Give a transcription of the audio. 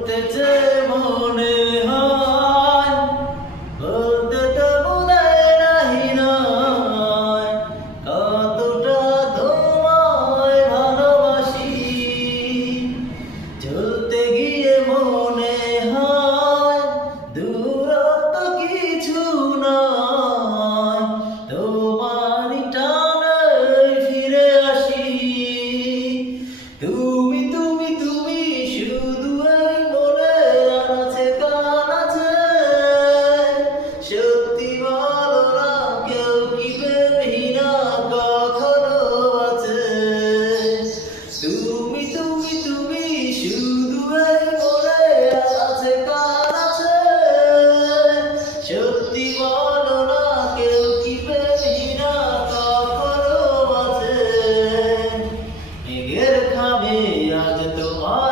বলতেছে মনে হয়, বলতে তো মনে নাহি নয়, কতটা তোমায় ভালোবাসি। চলতে গিয়ে মনে হয় দূরত্ব কিছু নয়, তোমারই টানে ফিরে আসি। তুমি তুমি তুমি শুধু এই মনে আনাচে কানাচে, সত্যি বলো না কেউ কি বেরোই না কখনো আছে। তুমি তুমি তুমি শুধু এই মনে আনাচে কানাচে, সত্যি বলো না কেউ কি বেরোই না কখনো আছে। মেঘের খামে আজ তোমার